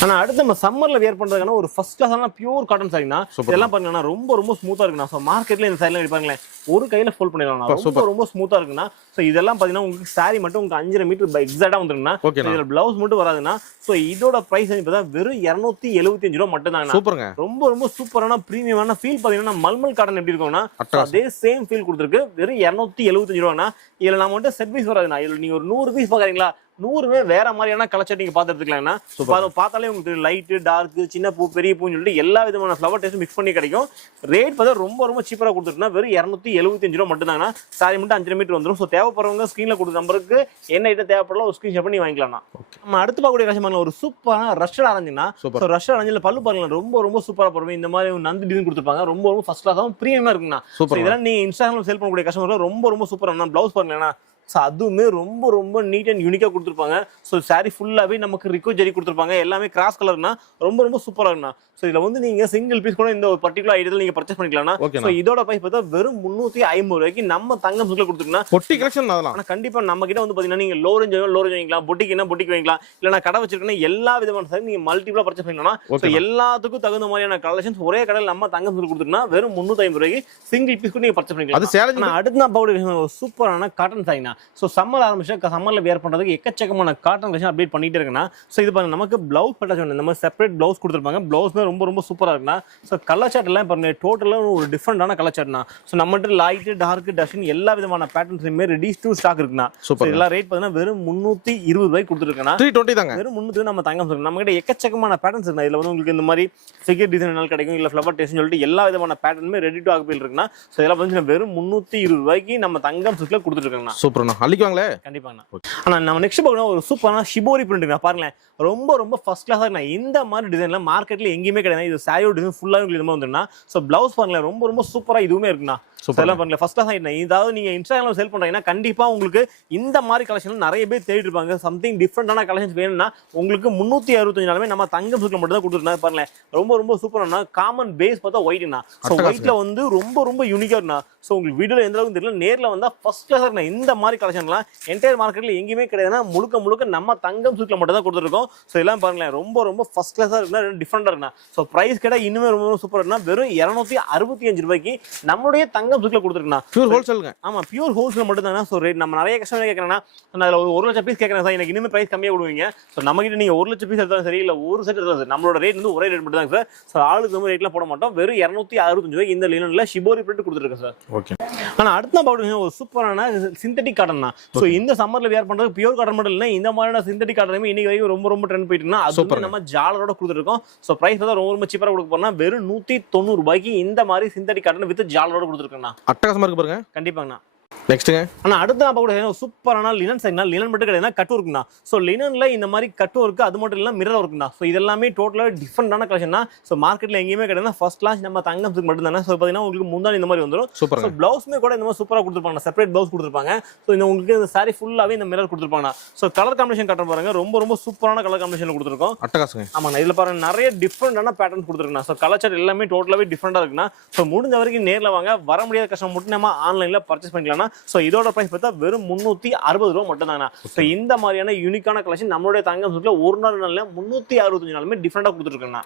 ஆனா அடுத்து நம்ம சம்மர்ல வியர் பண்றதுக்கான ஒரு ஃபர்ஸ்ட் கிளாஸான பியூர் காட்டன் சாரினா இதெல்லாம் பாருங்கன்னா ரொம்ப ரொம்ப ஸ்மூத்தா இருக்குண்ணா. சோ மார்க்கெட்ல இந்த சாரிலாம் எடுப்பாங்களேன் ஒரு கையில ஃபோல்ட் பண்ணிடலாம், ரொம்ப ரொம்ப ஸ்மூத்தா இருக்குண்ணா. சோ இதெல்லாம் பாத்தீங்கன்னா உங்களுக்கு சாரி மட்டும் உங்களுக்கு 5.5 மீட்டர் எக்ஸாக்டா வந்துருக்குண்ணா. இதுல பிளவுஸ் மட்டும் வராதுன்னா. சோ இதோட பிரைஸ் வந்து வெறும் 275 ரூபாய் மட்டும் தாங்க. ரொம்ப ரொம்ப சூப்பரான பிரீமியமான ஃபீல் பாத்தீங்கன்னா மல்மல் காட்டன் எப்படி இருக்கும்னா அதே சேம் ஃபீல் கொடுத்துருக்கு. வெறும் 275 ரூபாய்னா. இதுல நம்ம வந்து செட் பீஸ் வராதுண்ணா. இதுல நீங்க ஒரு 100 பீஸ் பாக்குறீங்களா 100மே வேற மாதிரியான கலெக்ஷன் நீங்க பார்த்து எடுத்துக்கலாம்னா. பார்த்தாலே உங்களுக்கு லைட் டார்க் சின்ன பூ பெரிய பூன்னு சொல்லிட்டு எல்லா விதமான ஃபிளவர் டேஸ்ட் மிக்ஸ் பண்ணி கிடைக்கும். ரேட் பார்த்தா ரொம்ப ரொம்ப சீப்பரா கொடுத்துருக்குன்னா வெறும் 275 ரூபாய் மட்டும் தாங்கண்ணா. சாரி மட்டும் 5 மீட்டர் வந்துடும். ஸோ தேவைப்படுறவங்க ஸ்கிரீன்ல கொடுத்த நம்பருக்கு என்ன ஐட்டம் தேவைப்படலாம் ஒரு ஸ்கிரீன்ஷாட் பண்ணி வாங்கிக்கலாம். நம்ம அடுத்து பார்க்கக்கூடிய கஷ்டமான ஒரு சூப்பரான ரஷ்ட் ஆரஞ்சுனா. ஸோ ரஷ்ட் ஆரஞ்சில் பல்லு பாருங்க ரொம்ப ரொம்ப சூப்பரா போடுவோம். இந்த மாதிரி நந்து டிசைன் கொடுத்துருப்பாங்க. ரொம்ப ரொம்ப ஃபர்ஸ்ட் கிளாஸாகவும் பிரீமியமா இருக்குண்ணா. இதெல்லாம் நீங்க இன்ஸ்டாகிராம் சேல் பண்ணக்கூடிய கஸ்டமர் ரொம்ப ரொம்ப சூப்பரா பிளவுஸ் பாருங்களேன்னா. ஸோ அதுவுமே ரொம்ப ரொம்ப நீட் அண்ட் யூனிக்காக கொடுத்துருப்பாங்க. ஸோ சாரி ஃபுல்லாகவே நமக்கு ரிக்கோ ஜெரி கொடுத்துருப்பாங்க. எல்லாமே கிராஸ் கலர்னா ரொம்ப ரொம்ப சூப்பராக இருக்குண்ணா. ஸோ இதில் வந்து நீங்கள் சிங்கிள் பீஸ் கூட இந்த ஒரு பர்டிகுலர் ஐட்டத்தில் நீங்கள் பர்ச்சேஸ் பண்ணிக்கலாம்னா. ஸோ இதோட பிரைஸ் பார்த்தா வெறும் 350 ரூபாய்க்கு நம்ம தங்கம் சுக்கில் கொடுத்துருக்கோம். பொட்டி கலெக்ஷன் அதெல்லாம். ஆனால் கண்டிப்பாக நம்ம கிட்ட வந்து பார்த்தீங்கன்னா நீங்கள் லோ ரேஞ்ச் வாங்கிக்கலாம், பொட்டிக்குன்னா பொட்டிக்கு வாங்கிக்கலாம், இல்லைனா கடை வச்சிருக்கேன்னா எல்லா விதமான சாரி நீங்கள் மல்டிபிளாக பர்ச்சேஸ் பண்ணிக்கலாம். ஸோ எல்லாத்துக்கும் தகுந்த மாதிரியான கலெக்ஷன்ஸ் ஒரே கடையில் நம்ம தங்கம் சுக்கில் கொடுத்துருக்கோம்னா வெறும் 350 ரூபாய்க்கு சிங்கிள் பீஸ் கூட நீங்கள் பர்ச்சேஸ் பண்ணிக்கலாம். அடுத்து நான் பார்க்கக்கூடிய சூப்பரான காட்டன் சாரினா. ஸோ சம்மர் சம்மர்ல வேர் பண்றதுக்கு எக்கச்சக்கமான காட்டன் கலெக்ஷன் அப்டேட் பண்ணிட்டு இருக்குன்னா. சோ இது பாருங்க நமக்கு பிளவுஸ் பட்டாச்சு நம்ம செப்பரேட் பிளவுஸ் கொடுத்துருப்பாங்க. பிளவுஸ்மே ரொம்ப ரொம்ப சூப்பரா இருக்குன்னா. சோ கலர் சார்ட் எல்லாம் பாருங்க டோட்டலா ஒரு டிஃபரெண்டான கலர் சார்ட்னா. சோ நம்மகிட்ட லைட் டார்க் டஷன் எல்லா விதமான பேட்டர்ன்ஸுமே ரெடி டு ஸ்டாக் இருக்குன்னா. சோ இதெல்லாம் ரேட் பாத்தீங்கன்னா வெறும் 320 ரூபாய்க்கு கொடுத்துருக்கேன். 320 தாங்க. வெறும் 300 நம்ம தங்கம் சொல்றோம். நம்ம கிட்ட எக்கச்சக்கமான பேட்டர்ன்ஸ் இருக்கு. இதுல வந்து உங்களுக்கு இந்த மாதிரி ஃபிகர் டிசைன் கிடைக்கும், இல்ல ஃபிளவர் டேஸ்ட் சொல்லிட்டு எல்லா விதமான பேட்டர்னுமே ரெடி டு ஆக்குபைல் இருக்குன்னா. சோ இதெல்லாம் வந்து வெறும் 320 ரூபாய்க்கு நம்ம தங்கம் சுக்கில கொடுத்துருக்காங்க. சூப்பர். சூப்பர்ண்ணா அள்ளிக்குவாங்களே கண்டிப்பாண்ணா. ஆனா நம்ம நெக்ஸ்ட் பார்க்கணும் ஒரு சூப்பரான ஷிபோரி பிரிண்ட்ங்க பாருங்களேன். ரொம்ப ரொம்ப ஃபர்ஸ்ட் கிளாஸா இருக்குண்ணா. இந்த மாதிரி டிசைன்ல மார்க்கெட்ல எங்கேயுமே கிடையாது. இது சாரியோட டிசைன் ஃபுல்லாக உங்களுக்கு இந்த மாதிரி வந்துருன்னா. ஸோ பிளவுஸ் பாருங்களேன் ரொம்ப ரொம்ப சூப்பரா இதுவுமே இருக்குண்ணா. எல்லாம் பாருங்க ஃபர்ஸ்ட் கிளாஸ் ஆயிடுனா. இதாவது நீங்க இன்ஸ்டாகிராம்ல செல் பண்றீங்கன்னா கண்டிப்பா உங்களுக்கு இந்த மாதிரி கலெக்ஷன் நிறைய பேர் தேடிட்டு இருப்பாங்க. சம்திங் டிஃப்ரெண்டான கலெக்ஷன்ஸ் வேணும்னா உங்களுக்கு 365 நாளுமே நம்ம தங்கம் சுருக்கம் மட்டும் தான் கொடுத்துருந்தா பாருங்க. ரொம்ப ரொம்ப சூப்பரானா. காமன் பேஸ் பார்த்தா ஒயிட்னா. ஸோ ஒயிட்ல வந்து ரொம்ப ரொம்ப யூனிக்கா இருக்குண்ணா. ஸோ உங்களுக்கு வீடியோல எந்த அளவுக்கு தெரியல, நேர்ல வந்தா ஃபர்ஸ்ட் கிளாஸ் இருக்குண்ணா. இந்த மாதிரி கலெக்ஷன்லாம் என்டையர் மார்க்கெட்ல எங்கேயுமே கிடையாதுன்னா முழுக்க முழுக்க நம்ம தங்கம் சுருக்கம் மட்டும் தான் கொடுத்துருக்கோம். ஸோ எல்லாம் பாருங்களேன் ரொம்ப ரொம்ப ஃபர்ஸ்ட் கிளாஸா இருக்குன்னா, டிஃப்ரெண்டா இருக்குண்ணா. ஸோ பிரைஸ் கேட்டா இன்னுமே ரொம்ப சூப்பரா இருக்குன்னா. வெறும் 265 ரூபாய்க்கு நம்மளுடைய தங்கம் சுருக்கம் கொடுத்துருக்குண்ணா. பியூர் ஹோல்சேலுங்க. ஆமா பியூர் ஹோல்சேல் மட்டும் தானே. ஸோ ரேட் நம்ம நிறைய கஸ்டமர் கேட்கறேன்னா அதில் ஒரு லட்சம் பீஸ் கேட்கறேன் சார், எனக்கு இன்னுமே பிரைஸ் கம்மியாக கொடுவீங்க. ஸோ நம்ம கிட்ட நீங்க 1 லட்சம் பீஸ் எடுத்தாலும் சரி இல்லை ஒரு செட் எடுத்தாலும் சரி நம்மளோட ரேட் வந்து ஒரே ரேட் மட்டும் தான் சார். ஸோ ஆளுக்கு நம்ம ரேட்லாம் போட மாட்டோம். வெறும் 265 ரூபாய்க்கு இந்த லினன்ல ஷிபோரி பிரிண்ட் கொடுத்துருக்கேன் சார். ஓகே. ஆனா அடுத்த பாட்டு ஒரு சூப்பரான சிந்தட்டிக் காட்டன் தான். ஸோ இந்த சம்மர்ல வேர் பண்றது பியூர் காட்டன் மட்டும் இல்லை, இந்த மாதிரியான சிந்தட்டிக் காட்டனுமே இன்னைக்கு வரைக்கும் ரொம்ப ரொம்ப ட்ரெண்ட் போயிட்டு இருக்குன்னா அது நம்ம ஜாலரோட கொடுத்துருக்கோம். ஸோ பிரைஸ் பார்த்தா ரொம்ப ரொம்ப சீப்பரா கொடுக்க போறோம்னா வெறும் 190 ரூபாய்க்கு இந்த மாதிரி சிந்தட்டிக் காட்டன் வித் ஜாலரோட கொடுத்துருக்கேன். அட்டகாசமா இருக்கு பாருங்க. கண்டிப்பாங்கண்ணா. நெக்ஸ்ட்ங்க. ஆனா அடுத்து நான் பார்க்க சூப்பரான லினன் சைனா. லினன் மட்டும் கிடையாது கட் ஒர்க்குண்ணா. ஸோ லினன்ல இந்த மாதிரி கட் ஒர்க்கு அது மட்டும் இல்லாம மிரர் ஒர்க்குண்ணா. ஸோ இதெல்லாமே டோட்டலாக டிஃப்ரெண்டான கலெக்ஷன் தான். ஸோ மார்க்கெட்ல எங்கேயுமே கிடையாது. ஃபர்ஸ்ட் லான்ச் நம்ம தங்கம்க்கு மட்டும் தானே. ஸோ பார்த்தீங்கன்னா உங்களுக்கு முந்தானி இந்த மாதிரி வந்துடும். சூப்பர். ஸோ பிளவுஸ்மே கூட இந்த மாதிரி சூப்பராக கொடுத்துருப்பாங்க. செப்பரேட் பிளவுஸ் கொடுத்துருப்பாங்க. ஸோ இந்த உங்களுக்கு இந்த சாரி ஃபுல்லாவே இந்த மிரர் கொடுத்துருப்பாங்க. ஸோ கலர் காம்பினேஷன் கட்ட பாருங்க ரொம்ப ரொம்ப சூப்பரான கலர் காம்பினேஷன் கொடுத்துருக்கோம். அட்டகாசங்க. ஆமாண்ணா. இதுல பாருங்க நிறைய டிஃப்ரெண்டான பேட்டர்ன் கொடுத்துருக்குண்ணா. ஸோ கலர் சார்ட் எல்லாமே டோட்டலாவே டிஃப்ரெண்டா இருக்குண்ணா. ஸோ முடிஞ்ச வரைக்கும் நேரில் வாங்க. வர முடியாத கஷ்டம் மட்டும் நம்ம ஆன்லைன்ல பர்ச்சேஸ் பண்ணிக்கலாம்னா. ஸோ இதோட பிரைஸ் பார்த்தா வெறும் 360 ரூபா மட்டும் தாங்க. ஸோ இந்த மாதிரியான யூனிக்கான கலெக்ஷன் நம்மளுடைய தங்கம் சுற்றுல ஒரு நாள் 365 நாளுமே டிஃப்ரெண்டா கொடுத்துருக்கேன்.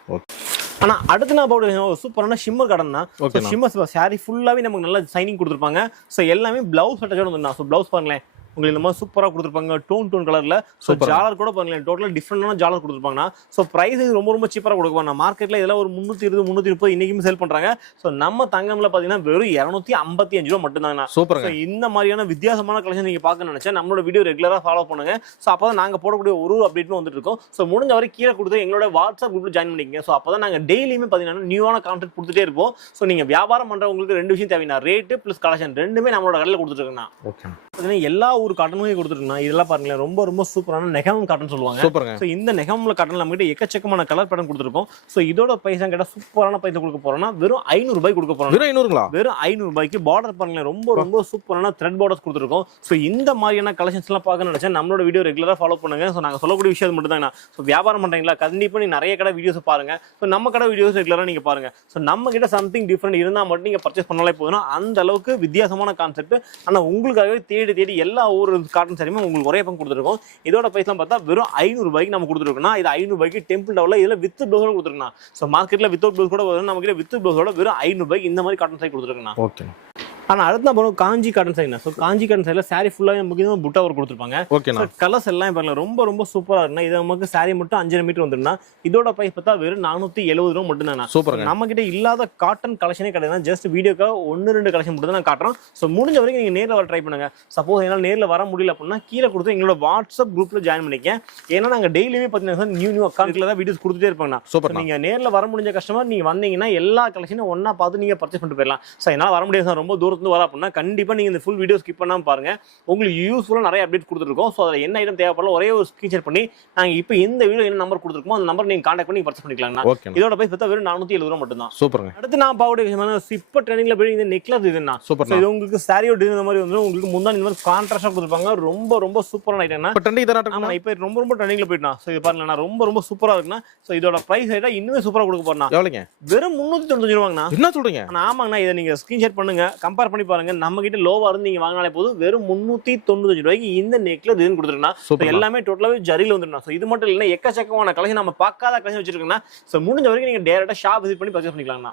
ஆனா அடுத்து நான் போட்டு சூப்பரான ஷிம்மர் காட்டன் தான். ஷிம்மர் சாரி ஃபுல்லாவே நமக்கு நல்ல சைனிங் கொடுத்துருப்பாங்க. ஸோ எல்லாமே பிளவுஸ் அட்டாச்சோட வந்துருந்தா. ஸோ பிளவுஸ் பாருங்களேன் உங்களுக்கு இந்த மாதிரி சூப்பராக கொடுத்துருப்பாங்க. டோன் கலர்ல. ஸோ ஜாலர் கூட பாருங்களேன் டோட்டலாக டிஃப்ரெண்டான ஜாலர் கொடுத்துருப்பாங்க. ஸோ பிரைஸ் ரொம்ப ரொம்ப சீப்பராக கொடுப்பாங்க. மார்க்கெட்ல இதெல்லாம் ஒரு 320 330 இன்னைக்குமே சேல் பண்றாங்க. ஸோ நம்ம தங்கம்ல பாத்தீங்கன்னா வெறும் 255 ரூபா மட்டும் தாங்க. சூப்பர். இந்த மாதிரியான வித்தியாசமான கலெக்ஷன் நீங்க பார்க்க நினைச்சா நம்மளோட வீடியோ ரெகுலரா ஃபாலோ பண்ணுங்க. ஸோ அப்பதான் நாங்க போடக்கூடிய ஒரு அப்டேட்டும் வந்துட்டு இருக்கோம். ஸோ முடிஞ்ச வரை கீழே கொடுத்து எங்களோட வாட்ஸ்அப் குரூப்ல ஜாயின் பண்ணிக்கங்க. ஸோ அப்பதான் நாங்க டெய்லியுமே பாத்தீங்கன்னா நியூவான கான்டென்ட் கொடுத்துட்டே இருப்போம். ஸோ நீங்க வியாபாரம் பண்றவங்களுக்கு 2 விஷயம் தேவைன்னா ரேட்டு பிளஸ் கலெக்ஷன் ரெண்டுமே நம்மளோட கடையில் கொடுத்துட்டு இருக்கோம். எல்லா ஒரு காட்டனுமே கொடுத்துருக்கோம். இதெல்லாம் பாருங்களேன் ரொம்ப ரொம்ப சூப்பரான நெகம் காட்டன் சொல்லுவாங்க. சோ இந்த நெகம்ல காட்டன் நம்ம கிட்ட எக்கச்சக்கமான கலர் பேட்டர்ன் கொடுத்துருக்கோம். சோ இதோட பைசா கேட்டா சூப்பரான பைசா கொடுக்க போறோம்னா வெறும் 500 ரூபாய் கொடுக்க போறோம். வெறும் 500ங்களா? வெறும் 500 ரூபாய்க்கு பார்டர் பாருங்களேன் ரொம்ப ரொம்ப சூப்பரான த்ரெட் பார்டர்ஸ் கொடுத்துருக்கோம். சோ இந்த மாதிரியான கலெக்ஷன்ஸ் எல்லாம் பார்க்க நினைச்சா நம்மளோட வீடியோ ரெகுலரா ஃபாலோ பண்ணுங்க. சோ நாங்க சொல்லக்கூடிய விஷயம் மட்டும் தான். சோ வியாபாரம் பண்றீங்களா கண்டிப்பா நீங்க நிறைய கடை வீடியோஸ் பாருங்க. சோ நம்ம கடை வீடியோஸ் ரெகுலரா நீங்க பாருங்க. சோ நம்ம கிட்ட சம்திங் டிஃபரெண்ட் இருந்தா மட்டும் நீங்க பர்ச்சேஸ் பண்ணாலே போதும். அந்த அளவுக்கு வித்தியாசமான கான்செப்ட். ஆனா உங்களுக்காகவே தேடி எல்லா ஒரு காட்டன் சாரியுமே உங்களுக்கு ஒரே பங்கு கொடுத்துருக்கோம். இதோட பிரைஸ்லாம் பார்த்தா வெறும் 500 ரூபாய்க்கு நம்ம கொடுத்துருக்கோம். இது 500 ரூபாய்க்கு டெம்பிள் டவுல இதுல வித் ப்ளவுஸோட கொடுத்துருக்கோம். சோ மார்க்கெட்ல வித்தவுட் ப்ளவுஸ் கூட வரும். நம்ம கிட்ட வித் ப்ளவுஸோட வெறும் 500 ரூபாய்க்கு இந்த மாதிரி காட்டன் சாரி கொடுத்துருக்கோம். ஓகே. ஆனா அடுத்த போறோம் காஞ்சி காட்டன் சைடுனா. சோ காஞ்சி காட்டன் சைடுல சாரி ஃபுல்லாவே முக்கியமா புட்டா வர்க் கொடுத்திருப்பாங்க. ஓகேனா. கலர்ஸ் எல்லாம் பாருங்க ரொம்ப ரொம்ப சூப்பரா இருக்குனா. இது நமக்கு சாரி மட்டும் 5 மீட்டர் வந்துருனா இதோட பிரைஸ் பார்த்தா வெறும் 470 ரூபாய் மட்டும் தானா. சூப்பர்ங்க. நம்ம கிட்ட இல்லாத காட்டன் கலெக்ஷனே கிடையாது. ஜஸ்ட் வீடியோக்கு 1-2 கலெக்ஷன் மட்டும் தான் நான் காட்டுறோம். சோ முடிஞ்ச வரைக்கும் நீங்க நேர்ல வர ட்ரை பண்ணுங்க. சப்போஸ் என்னால நேர்ல வர முடியல அப்படினா கீழ கொடுத்து எங்களோட வாட்ஸ்அப் குரூப்ல ஜாயின் பண்ணிக்க. ஏன்னா நாங்க டெய்லியுமே பாத்தீங்கன்னா நியூ அக்கவுண்ட்ல தான் வீடியோஸ் கொடுத்துட்டே இருப்பாங்க. நீங்க நேர்ல வர முடிஞ்ச கஸ்டமர் நீங்க வந்தீங்கன்னா எல்லா கலெக்ஷனும் ஒண்ணா பார்த்து நீங்க பர்ச்சேஸ் பண்ணிட்டு போயிடலாம். சோ என்னால வர முடியாது ரொம்ப தூரத்துல இருந்து வர அப்படினா கண்டிப்பா நீங்க இந்த ஃபுல் வீடியோ ஸ்கிப் பண்ணாம பாருங்க. உங்களுக்கு யூஸ்ஃபுல்லா நிறைய அப்டேட் கொடுத்துருக்கோம். சோ அதுல என்ன ஐட்டம் தேவைப்படல ஒரே ஒரு ஸ்கிரீன்ஷாட் பண்ணி நாங்க இப்போ இந்த வீடியோ என்ன நம்பர் கொடுத்துருக்கோம் அந்த நம்பர் நீங்க கான்டாக்ட் பண்ணி பர்ச்சேஸ் பண்ணிக்கலாம். இதோட பிரைஸ் பார்த்தா வெறும் 470 ரூபாய் மட்டும் தான். சூப்பர்ங்க. அடுத்து நான் பாவுடைய விஷயமான இப்ப ட்ரெண்டிங்ல போய் இந்த நெக்லஸ் இதுனா சூப்பர். இது உங்களுக்கு சாரியோ டிசைன் இந்த மாதிரி வந்து உங்களுக்கு முந்தானி இந்த மாதிரி கான்ட்ராஸ்டா கொடுத்திருப்பாங்க. ரொம்ப ரொம்ப சூப்பரான ஐட்டம்னா இப்ப ட்ரெண்டிங் தான. ஆமா இப்போ ரொம்ப ரொம்ப ட்ரெண்டிங்ல போயிட்டா. சோ இது பாருங்க நான் ரொம்ப ரொம்ப சூப்பரா இருக்குனா. சோ இதோட பிரைஸ் ஐட்டா இன்னும் சூப்பரா கொடுக்க போறேன். எவ்வளவுங்க? வெறும் 395 ரூபாய்ங்கனா. என்ன சொல்றீங்க? ஆமாங்கண்ணா இத நீங்க ஸ்கிரீன்ஷாட் பண்ணுங்க கம்பேர் பண்ணி பாருங்க. நம்ம கிட்ட லோவா இருந்து நீங்க வாங்கினாலே போதும் வெறும் 395 ரூபாய்க்கு இந்த நெக்லஸ் டிசைன் கொடுத்துருக்கா. எல்லாமே டோட்டலாவே ஜரில வந்துருக்கா. சோ இது மட்டும் இல்ல எக்கச்சக்கமான கலெக்ஷன் நம்ம பார்க்காத கலெக்ஷன் வச்சிருக்கோம்னா சோ முடிஞ்ச வரைக்கும் நீங்க டைரக்டா ஷாப் விசிட் பண்ணி பர்ச்சேஸ் பண்ணிக்கலாம்னா.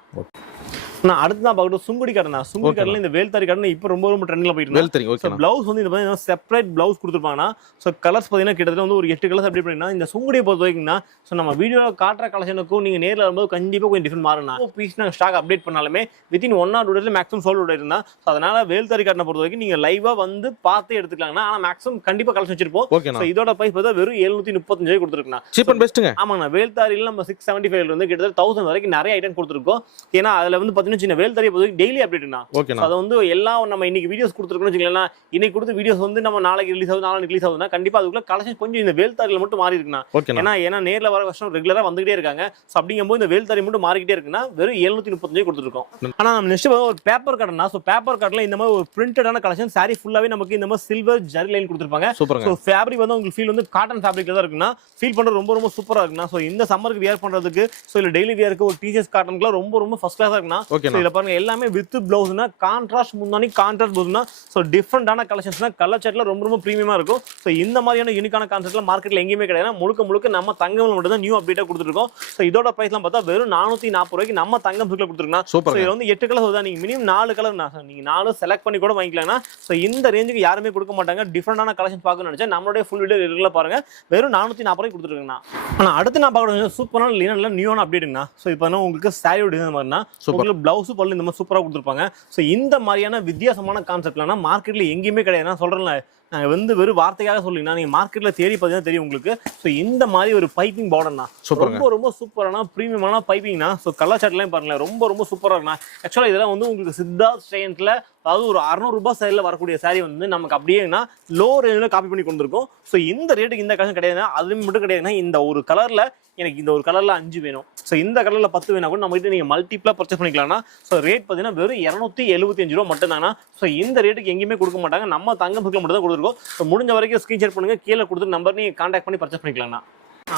நான் அடுத்து தான் பார்க்கணும் சுங்குடி காட்டன். சுங்குடி காட்டன்ல இந்த வேல்தாரி காட்டன் இப்போ ரொம்ப ரொம்ப ட்ரெண்ட்ல போயிட்டு இருக்கு. பிளவுஸ் வந்து இந்த மாதிரி செப்பரேட் பிளவுஸ் கொடுத்துருப்பாங்க. ஸோ கலர்ஸ் பார்த்தீங்கன்னா கிட்டத்தட்ட வந்து ஒரு 8 கலர்ஸ் அப்டேட் பண்ணினா இந்த சுங்குடியை பொறுத்த வரைக்கும்னா ஸோ நம்ம வீடியோவில் காட்டுற கலெக்ஷனுக்கும் நீங்க நேரில் வரும்போது கண்டிப்பாக கொஞ்சம் டிஃபரெண்ட் மாறுனா பீஸ் நாங்கள் ஸ்டாக் அப்டேட் பண்ணாலுமே வித்தின் 1 or 2 டேஸ்ல மேக்ஸிமம் சோல்ட் இருந்தா. ஸோ அதனால வேல்தாரி காட்டனை பொறுத்த வரைக்கும் நீங்க லைவா வந்து பார்த்து எடுத்துக்கலாம்னா. ஆனால் மேக்ஸிமம் கண்டிப்பாக கலெக்ஷன் வச்சிருப்போம். ஸோ இதோட பிரைஸ் பார்த்தா வெறும் 735 ரூபாய் கொடுத்துருக்குண்ணா. Cheap and பெஸ்ட்டுங்க. ஆமாங்கண்ணா வேல்தாரியில் நம்ம 675 இருந்து கிட்டத்தட்ட 1000 வரைக்கும் நிறைய ஐட்டம் கொடுத்துருக்கோம். ஏன்னா அதுல வந்து பார்த்தீங்கன்னா சின்ன வேல் தறியை பொறுத்த டெய்லி அப்டேட்னா ஓகேண்ணா. அதை வந்து எல்லாம் நம்ம இன்னைக்கு வீடியோஸ் கொடுத்துருக்கோம்னு வச்சுக்கலாம். இன்னைக்கு கொடுத்த வீடியோஸ் வந்து நம்ம நாளைக்கு ரிலீஸ் ஆகுது, நாளைக்கு ரிலீஸ் ஆகுதுன்னா கண்டிப்பா அதுக்குள்ள கலெக்ஷன் கொஞ்சம் இந்த வேல் தாரியில மட்டும் மாறி இருக்குண்ணா. ஏன்னா நேர்ல வர வருஷம் ரெகுலரா வந்துகிட்டே இருக்காங்க. ஸோ அப்படிங்கும்போது இந்த வேல் தாரி மட்டும் மாறிக்கிட்டே இருக்குன்னா வெறும் 735 கொடுத்துருக்கோம். ஆனா நம்ம நெக்ஸ்ட் ஒரு பேப்பர் கார்டுனா, ஸோ பேப்பர் கார்டுல இந்த மாதிரி ஒரு பிரிண்டடான கலெக்ஷன் சாரி ஃபுல்லாவே நமக்கு இந்த மாதிரி சில்வர் ஜரி லைன் கொடுத்துருப்பாங்க. ஸோ ஃபேப்ரிக் வந்து உங்களுக்கு ஃபீல் வந்து காட்டன் ஃபேப்ரிக்ல தான் இருக்குன்னா ஃபீல் பண்றது ரொம்ப ரொம்ப சூப்பரா இருக்குண்ணா. ஸோ இந்த சம்மருக்கு வியர் பண்றதுக்கு, ஸோ இல்ல டெய்லி வியருக்கு ஒரு டிஷர்ட் காட்டனுக்குலாம் ரொம்ப ரொம்ப ஃபர்ஸ்ட் கிளாஸா இருக்குண்ணா. இதுல பாருங்க எல்லாமே வித் பிளவுஸ்னா கான்ட்ராஸ்ட் முன்னாடி கான்ட்ராஸ்ட் பிளவுஸ்னா, ஸோ டிஃப்ரெண்டான கலெக்ஷன்ஸ்னா கலர் சார்ட்ல ரொம்ப ரொம்ப பிரீமியமா இருக்கும். ஸோ இந்த மாதிரியான யூனிக்கான கான்செப்ட்ல மார்க்கெட்ல எங்கேயுமே கிடையாது. முழுக்க நம்ம தங்கம்ல மட்டும் தான் நியூ அப்டேட்டா கொடுத்துருக்கோம். ஸோ இதோட பிரைஸ்லாம் பார்த்தா வெறும் 440 ரூபாய்க்கு நம்ம தங்கம் சுக்கில கொடுத்துருக்கோம். இது வந்து 8 கலர் தான், நீங்க மினிமம் 4 கலர் நீங்க 4 செலக்ட் பண்ணி கூட வாங்கிக்கலாம்னா. ஸோ இந்த ரேஞ்சுக்கு யாருமே கொடுக்க மாட்டாங்க. டிஃப்ரெண்டான கலெக்ஷன் பார்க்கணும்னு நினைச்சா நம்மளுடைய ஃபுல் வீடியோ ரெகுலரா பாருங்க. வெறும் 440 ரூபாய்க்கு கொடுத்துருக்கேன். ஆனா அடுத்து நான் பார்க்கணும் சூப்பரான லினன்ல நியூவான அப்டேட்டுங்கண்ணா. ஸோ இப்போ உங்களுக்கு சாரி டிசைன் மாதிரினா உங்களுக்கு பிளவுஸ் பல்லு இந்த மாதிரி சூப்பரா கொடுத்துருப்பாங்க. ஸோ இந்த மாதிரியான வித்தியாசமான கான்செப்ட்லாம் மார்க்கெட்ல எங்கேயுமே கிடையாது. நான் சொல்றேன்ல, நாங்கள் வந்து வெறும் வார்த்தைக்காக சொல்லிங்கன்னா நீங்கள் மார்க்கெட்டில் தேடி பார்த்தீங்கன்னா தெரியும் உங்களுக்கு. ஸோ இந்த மாதிரி ஒரு பைப்பிங் பார்டர்னா ரொம்ப ரொம்ப சூப்பரான ப்ரீமியமான பைப்பிங்னா. ஸோ கலர் சார்ட்லாம் பாருங்களேன் ரொம்ப ரொம்ப சூப்பராக இருக்குண்ணா. ஆக்சுவலாக இதெல்லாம் வந்து உங்களுக்கு சித்தார்த் ஸ்டைன்ஸில், அதாவது ஒரு 600 ரூபாய் சைடில் வரக்கூடிய சாரி வந்து நமக்கு அப்படியேனா லோ ரேஞ்சில் காப்பி பண்ணி கொண்டிருக்கோம். ஸோ இந்த ரேட்டுக்கு இந்த கலெக்ஷன் கிடையாதுன்னா, அது மட்டும் கிடையாதுன்னா இந்த ஒரு கலரில் எனக்கு இந்த ஒரு கலர்ல 5 வேணும், ஸோ இந்த கலர்ல 10 வேணா கூட நம்ம கிட்ட நீங்க மல்டிப்ளா பர்ச்சேஸ் பண்ணிக்கலாம்னா. ஸோ ரேட் பார்த்தீங்கன்னா வெறும் 275 ரூபா மட்டும் தானா. ஸோ இந்த ரேட்டுக்கு எங்கேயுமே கொடுக்க மாட்டாங்க. நம்ம தங்கம் மட்டும் தான் கொடுத்துருக்கோம். ஸோ முடிஞ்ச வரைக்கும் ஸ்கிரீன்ஷாட் பண்ணுங்க, கீழே கொடுத்து நம்பர் நீங்க கான்டாக்ட் பண்ணி பர்ச்சேஸ் பண்ணிக்கலாம்னா.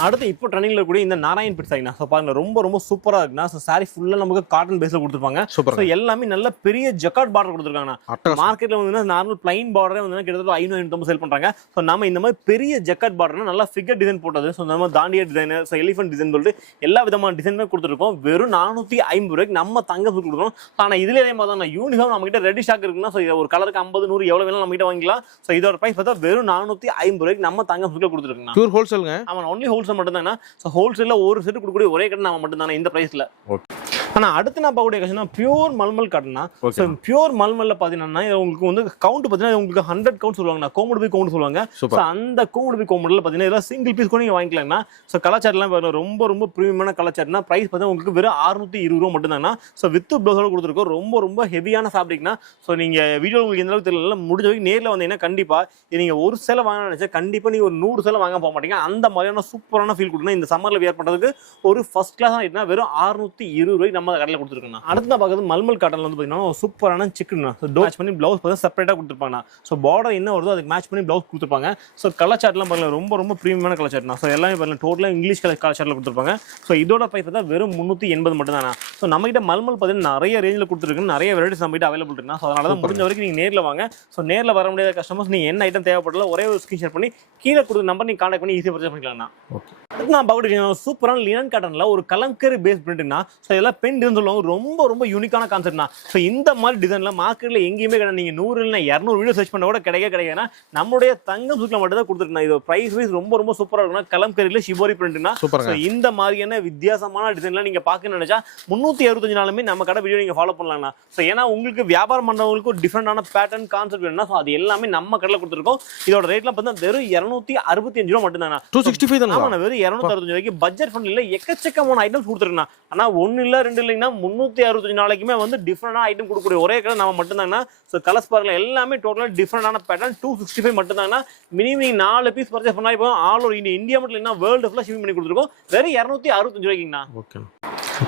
அடுத்து இப்போ ட்ரெண்டிங்ல கூட இந்த நாராயண் பிட் சாரினா. ஸோ பாருங்க ரொம்ப ரொம்ப சூப்பரா இருக்குண்ணா. ஸோ சாரி ஃபுல்லா நமக்கு காட்டன் பேஸ்ல கொடுத்துருப்பாங்க. ஸோ எல்லாமே நல்ல பெரிய ஜக்கார்ட் பார்டர் கொடுத்துருக்காங்க. மார்க்கெட்ல வந்து நார்மல் பிளைன் பார்டரே வந்து கிட்டத்தட்ட 500 சேல் பண்றாங்க. ஸோ நம்ம இந்த மாதிரி பெரிய ஜக்கார்ட் பார்டர்னா நல்லா ஃபிகர் டிசைன் போட்டது. ஸோ நம்ம தாண்டியா டிசைன், ஸோ எலிஃபென்ட் டிசைன் சொல்லிட்டு எல்லா விதமான டிசைனுமே கொடுத்துருக்கோம். வெறும் 450 ரூபாய்க்கு நம்ம தங்கம் கொடுக்குறோம். ஆனா இதுல இதே மாதிரி தான் யூனிஃபார்ம் நம்ம கிட்ட ரெடி ஸ்டாக் இருக்குன்னா. ஸோ ஒரு கலருக்கு 50 100 எவ்வளவு வேணாலும் நம்ம கிட்ட வாங்கிக்கலாம். ஸோ இதோட பிரைஸ் பார்த்தா வெறும் 450 ரூபாய்க்கு நம்ம தங்கம் கொடுத்துருக்கோம். பியூர் ஹோல்சேலுங்க. ஆமா, ஒன்லி ஹோல்சேல் மட்டும் தான். ஹோல்சேல்ல ஒரு செட் கொடுக்கக்கூடிய ஒரே கடை நாம மட்டும் தானே இந்த பிரைஸ்ல. ஆனா அடுத்து நான் பார்க்கக்கூடிய கலெக்ஷன் பியூர் மல்மல் காட்டனா. ஸோ பியூர் மல்மல்ல பாத்தீங்கன்னா உங்களுக்கு வந்து கவுண்ட் பாத்தீங்கன்னா உங்களுக்கு 100 கவுண்ட் சொல்லுவாங்க, கோமுடு பை கவுண்ட் சொல்லுவாங்க. ஸோ அந்த கோமுடு பை கவுண்ட்ல பாத்தீங்கன்னா இதெல்லாம் சிங்கிள் பீஸ் கூட நீங்க வாங்கிக்கலாம்னா. ஸோ கலாச்சாரம்லாம் ரொம்ப ரொம்ப பிரீமியமான கலாச்சாரம்னா பிரைஸ் பார்த்தீங்கன்னா உங்களுக்கு வெறும் 620 ரூபா மட்டும் தானா. ஸோ வித் பிளவுஸோட கொடுத்துருக்கோம். ரொம்ப ரொம்ப ஹெவியான ஃபேப்ரிக்னா. ஸோ நீங்க வீடியோ உங்களுக்கு எந்த அளவுக்கு தெரியல, முடிஞ்ச வரைக்கும் நேரில் வந்தீங்கன்னா கண்டிப்பா நீங்க ஒரு சேலை வாங்க நினைச்சா கண்டிப்பா நீங்க ஒரு 100 சேலை வாங்க போக மாட்டீங்க. அந்த மாதிரியான சூப்பரான ஃபீல் கொடுக்கணும். இந்த சம்மர்ல வியர் பண்றதுக்கு ஒரு ஃபர்ஸ்ட் கிளாஸ் ஆயிட்டுனா வெறும் 620 ரூபாய்க்கு நம்ம கடையில் கொடுத்துருக்கோம். அடுத்து நான் பார்க்கறது மல்மல் காட்டன்ல வந்து பாத்தீங்கன்னா சூப்பரான சிக்கன். ஸோ மேட்ச் பண்ணி பிளவுஸ் பார்த்தா செப்பரேட்டா கொடுத்துருப்பாங்க. ஸோ பார்டர் என்ன வருதோ அதுக்கு மேட்ச் பண்ணி பிளவுஸ் கொடுத்துருப்பாங்க. ஸோ கலர் சார்ட்லாம் பாருங்க ரொம்ப ரொம்ப பிரீமியமான கலர் சார்ட்னா. ஸோ எல்லாமே பாருங்க டோட்டலா இங்கிலீஷ் கலர் சார்ட்ல கொடுத்துருப்பாங்க. ஸோ இதோட பிரைஸ் தான் வெறும் 380 மட்டும் தானா. ஸோ நம்ம கிட்ட மல்மல் பார்த்தீங்கன்னா நிறைய ரேஞ்சில் கொடுத்துருக்கு, நிறைய வெரைட்டிஸ் நம்ம கிட்ட அவைலபிள் இருக்குன்னா. ஸோ அதனால தான் முடிஞ்ச வரைக்கும் நீங்க நேரில் வாங்க. ஸோ நேரில் வர முடியாத கஸ்டமர்ஸ் நீங்க என்ன ஐட்டம் தேவைப்படல ஒரே ஒரு ஸ்கிரீன்ஷாட் பண்ணி கீழே கொடுத்த நம்பர் நீங்க கான்டாக்ட் பண்ணி ஈஸியாக பர்ச்சேஸ் பண்ணிக்கலாம். நான் பார்க்கக்கூடிய சூப்பரான லினன் காட்டன்ல ஒரு கலங்கரி பேஸ் பிரிண்ட்னா. ஸோ இதெல்லாம் பென் டிசைன் சொல்லுவாங்க. ரொம்ப ரொம்ப யூனிக்கான கான்செப்ட்னா. ஸோ இந்த மாதிரி டிசைன்ல மார்க்கெட்ல எங்கேயுமே கிடையாது. நீங்க 100 இல்ல 200 வீடியோ சர்ச் பண்ண கூட கிடைக்காதுன்னா நம்மளுடைய தங்கம் சுக்கில மட்டும் தான் கொடுத்துருக்கேன். இது பிரைஸ் வைஸ் ரொம்ப ரொம்ப சூப்பரா இருக்குன்னா. கலம்கரியில ஷிபோரி பிரிண்ட்னா. ஸோ இந்த மாதிரியான வித்தியாசமான டிசைன்லாம் நீங்க பார்க்கணும்னு நினைச்சா 365 நாளுமே நம்ம கடை வீடியோ நீங்க ஃபாலோ பண்ணலாம்னா. ஸோ ஏன்னா உங்களுக்கு வியாபாரம் பண்றவங்களுக்கு ஒரு டிஃபரெண்டான பேட்டர்ன் கான்செப்ட் வேணும்னா ஸோ அது எல்லாமே நம்ம கடையில் கொடுத்துருக்கோம். இதோட ரேட்லாம் பார்த்தா வெறும் 265 ரூபா மட்டும் தானா. 265 தான். ஆமா, வெறும் 265 ரூபாய்க்கு பட்ஜெட் ஃப்ரெண்ட்லில எக்கச்சக்கமான ஐட்டம்ஸ் கொடுத்துருக்கேன். ஆனா 1 இல்ல 2 இல்லைன்னா 365 நாளைக்குமே வந்து டிஃபரெண்டான ஐட்டம் கொடுக்கக்கூடிய ஒரே கடை நம்ம மட்டும் தாங்கன்னா. ஸோ கலர்ஸ் பாருங்க எல்லாமே டோட்டலா டிஃபரெண்டான பேட்டர்ன். 265 மட்டும் தாங்கன்னா. மினிமம் 4 பீஸ் பர்ச்சேஸ் பண்ணா இப்போ ஆல் ஓவர் இந்தியா மட்டும் இல்லைன்னா வேர்ல்டு ஃபுல்லா ஷிப்பிங் பண்ணி கொடுத்துருக்கோம். வெறும் 265 ரூபாய்க்குங்கண்ணா. ஓகே.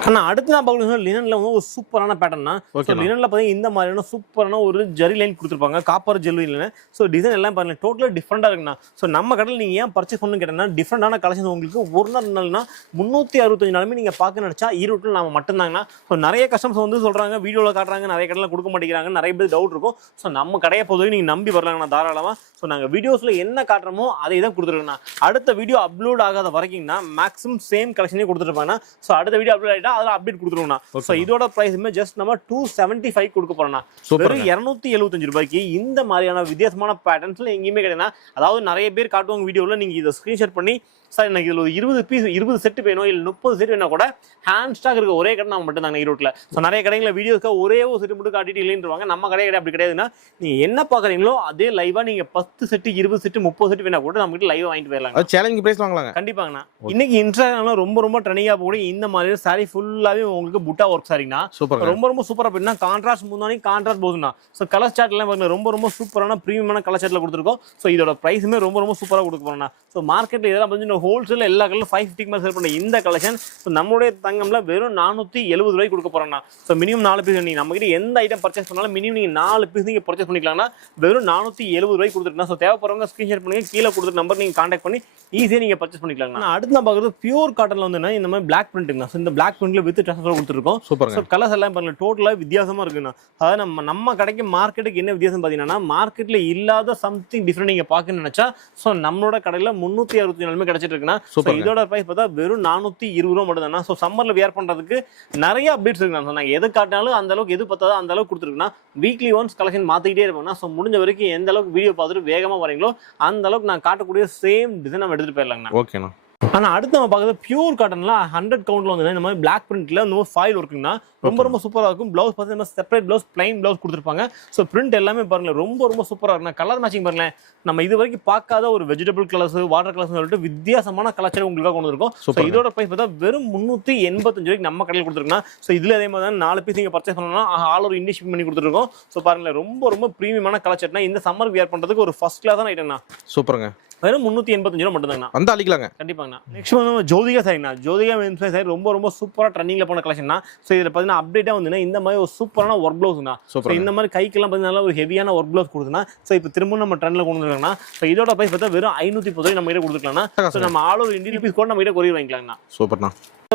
ஆனா அடுத்து நான் பார்க்கணும் லினன்ல வந்து ஒரு சூப்பரான பேட்டர்னா. லினன்ல பாத்தீங்கன்னா இந்த மாதிரியான சூப்பரான ஒரு ஜரி லைன் கொடுத்துருப்பாங்க, copper jelly line. So design எல்லாம் பாருங்க டோட்டலா டிஃபரெண்டா இருக்குண்ணா. ஸோ நம்ம கடையில் நீங்க ஏன் பர்ச்சேஸ் பண்ணு கேட்டீங்கன்னா டிஃபரெண்டான கலெக்ஷன் உங்களுக்கு ஒரு நாள்னா 365 நாளுமே நீங்க பார்க்க நினைச்சா ஈரோட்டில் நாம மட்டும்தாங்கண்ணா. ஸோ நிறைய கஸ்டமர்ஸ் வந்து சொல்றாங்க வீடியோல காட்டுறாங்க, நிறைய கடையில் கொடுக்க மாட்டேங்கிறாங்க, நிறைய பேர் டவுட் இருக்கும். ஸோ நம்ம கடையை பொறுத்தவரை நீங்க நம்பி வரலாங்கண்ணா தாராளமா. ஸோ நாங்கள் வீடியோஸ்ல என்ன காட்டுறோமோ அதை தான் கொடுத்துருக்கோண்ணா. அடுத்த வீடியோ அப்லோட் ஆகாத வரைக்கும்னா மேக்ஸிமம் சேம் கலெக்ஷனே கொடுத்துருப்பாங்க. ஸோ அடுத்த வீடியோ அப்லோட் ஆகிட்டா அதில் அப்டேட் கொடுத்துருவோம்னா. ஸோ இதோட பிரைஸுமே ஜஸ்ட் நம்ம 275 கொடுக்க போறோம்னா. வெறும் 275 ரூபாய்க்கு இந்த மாதிரியான வித்தியாசமான பேட்டர்ன்ஸ்ல எங்கேயுமே கிடையாது. அதாவது நிறைய பேர் காட்டுவாங்க வீடியோவில், நீங்க இதை ஸ்கிரீன்ஷாட் பண்ணி சார் எனக்கு இதில் ஒரு 20 செட் வேணும் இல்லை 30 செட் வேணா கூட ஹேண்ட் ஸ்டாக் இருக்க ஒரே கடை நம்ம மட்டும் தாங்க ஈரோட்டில். ஸோ நிறைய கடைகளில் வீடியோஸ்க்கு ஒரே ஒரு செட் மட்டும் காட்டிட்டு இல்லைன்றாங்க. நம்ம கடை அப்படி கிடையாதுன்னா நீங்க என்ன பாக்குறீங்களோ அதே லைவா நீங்க 10 செட் 20 செட் 30 செட் வேணா கூட நம்ம கிட்ட லைவா வாங்கிட்டு போயிடலாம். சேலஞ்ச் பிரைஸ் வாங்கலாங்க கண்டிப்பாங்கண்ணா. இன்னைக்கு இன்ஸ்டாகிராம்ல ரொம்ப ரொம்ப ட்ரெண்டிங்கா போய் இந்த மாதிரி சாரி saree ஃபுல்லாவே உங்களுக்கு புட்டா ஒர்க் சாரிங்கண்ணா. சூப்பர். ரொம்ப ரொம்ப சூப்பரா அப்படின்னா கான்ட்ராஸ்ட் முந்தானி கான்ட்ராஸ்ட் போதுண்ணா. ஸோ கலர் சார்ட் எல்லாம் பாருங்க ரொம்ப ரொம்ப சூப்பரான ப்ரீமியமான கலர் சார்ட்ல கொடுத்துருக்கோம். ஸோ இதோட பிரைஸுமே ரொம்ப ரொம்ப சூப்பரா கொடுக்க போறோம்னா. ஸோ மார்க்கெட்ல இதெல்லாம் பார்த்தீங்கன்னா ஹோல்சேல் எல்லா கலரும் 550 மேலே சேல் பண்ண இந்த கலெக்ஷன் ஸோ நம்மளுடைய தங்கம்ல வெறும் 470 ரூபாய்க்கு கொடுக்க போறோம்னா. ஸோ மினிமம் 4 பீஸ் நீங்க நம்ம கிட்ட எந்த ஐட்டம் பர்ச்சேஸ் பண்ணாலும் மினிமம் நீங்க 4 பீஸ் நீங்க பர்ச்சேஸ் பண்ணிக்கலாம்னா வெறும் 470 ரூபாய்க்கு கொடுத்துருக்கா. ஸோ தேவைப்படுறவங்க ஸ்கிரீன்ஷாட் பண்ணுங்க, கீழே கொடுத்துருக்க நம்பர் நீங்க கான்டாக்ட் பண்ணி ஈஸியா நீங்க பர்ச்சேஸ் பண்ணிக்கலாம். அடுத்து நான் பார்க்குறது பியூர் காட்டன்ல வந்து இந்த மாதிரி பிளாக் பிரிண்ட்டுங்க. ஸோ இந்த பிளாக் பிரிண்ட்ல வித் ட்ரான்ஸ்ஃபர் கொடுத்துருக்கோம். சூப்பர். ஸோ கலர்ஸ் எல்லாம் பாருங்க டோட்டலா வித்தியாசமா இருக்குண்ணா. அதாவது நம்ம கடைக்கு மார்க்கெட்டுக்கு என்ன வித்தியாசம் பார்த்தீங்கன்னா மார்க்கெட்ல இல்லாத சம்திங் டிஃப்ரெண்ட் நீங்க பார்க்கணும்னு நினைச்சா ஸோ நம்மளோட கடையில 364 கிடைச்சிட்டு இருக்குன்னா. இதோட பிரைஸ் பார்த்தா வெறும் 420 ரூபா மட்டும் தானா. ஸோ சம்மர்ல வியர் பண்றதுக்கு நிறைய அப்டேட்ஸ் இருக்கு. நான் எது காட்டினாலும் அந்த அளவுக்கு எது பார்த்தாலும் அந்த அளவுக்கு கொடுத்துருக்குன்னா வீக்லி ஒன்ஸ் கலெக்ஷன் மாத்திக்கிட்டே இருப்பாங்கன்னா. ஸோ முடிஞ்ச வரைக்கும் எந்த அளவுக்கு வீடியோ பார்த்துட்டு வேகமா வரீங்களோ அந்த அளவுக்கு நான் காட்டக்கூடிய சேம் டிசைன் நம்ம எடுத்துட்டு போயிடலாங்கண்ணா. ஓகேண்ணா. ஆனா அடுத்து நம்ம பார்க்கறது பியூர் காட்டன்ல 100 கவுண்ட்ல வந்து இந்த மாதிரி பிளாக் பிரிண்ட்ல இந்த ஃபாயில் ஒர்க்குன்னா ரொம்ப ரொம்ப சூப்பரா இருக்கும். பிளவுஸ் பார்த்தீங்கன்னா செப்பரேட் பிளவுஸ் பிளைன் பிளவுஸ் கொடுத்துருப்பாங்க. ஸோ பிரிண்ட் எல்லாமே பாருங்க ரொம்ப ரொம்ப சூப்பரா இருக்கும். கலர் மேட்சிங் பாருங்களேன், நம்ம இது வரைக்கும் பார்க்காத ஒரு வெஜிடபிள் கலர்ஸ் வாட்டர் கலர்ஸ் சொல்லிட்டு வித்தியாசமான கலாச்சாரம் உங்களுக்காக கொண்டு இருக்கும். ஸோ இதோட பிரைஸ் பார்த்தா வெறும் 385 ரூபாய்க்கு நம்ம கடையில் கொடுத்துருக்கோம். ஸோ இதுல அதே மாதிரி 4 பீஸ் நீங்க பர்ச்சேஸ் பண்ணணும்னா ஆல் ஒரு இண்டிஷன் பண்ணி கொடுத்துருக்கோம். ஸோ பாருங்களேன் ரொம்ப ரொம்ப ப்ரீமியமான கலாச்சாரம்னா இந்த சம்மர் வியர் பண்றதுக்கு ஒரு ஃபர்ஸ்ட் கிளாஸான ஐட்டம்னா. சூப்பருங்க. வெறும் 385 ரூபா மட்டும் தாங்கண்ணா. வந்து அழிக்கலாங்க. கண்டிப்பாங்கண்ணா. நெக்ஸ்ட் வந்து ஜோதிகா சாரிங்கண்ணா. ஜோதிகா மென்ஸ் சாரி ரொம்ப ரொம்ப சூப்பரா ட்ரெண்டிங்ல போன கலெக்ஷன். ஸோ இதுல பாத்தீங்கன்னா அப்டேட்டா வந்து இந்த மாதிரி ஒரு சூப்பரான ஒர்க் பிளவுஸ்னா. இந்த மாதிரி கைக்கெல்லாம் பாத்தீங்கன்னா ஒரு ஹெவியான ஒர்க் பிளவுஸ் கொடுத்துனா. ஸோ இப்போ திரும்ப நம்ம ட்ரெண்ட்ல கொண்டு வந்துருக்காங்கன்னா ஸோ இதோட பிரைஸ் பார்த்தா வெறும் 510 ரூபாய் நம்ம கிட்ட கொடுத்துக்கலாம்னா. ஸோ நம்ம ஆல் ஓவர் இந்தியன் பீஸ் கூட நம்ம கிட்ட கொரியர் வாங்கிக்கலாங்கண்ணா. சூப்பர்ண்ணா.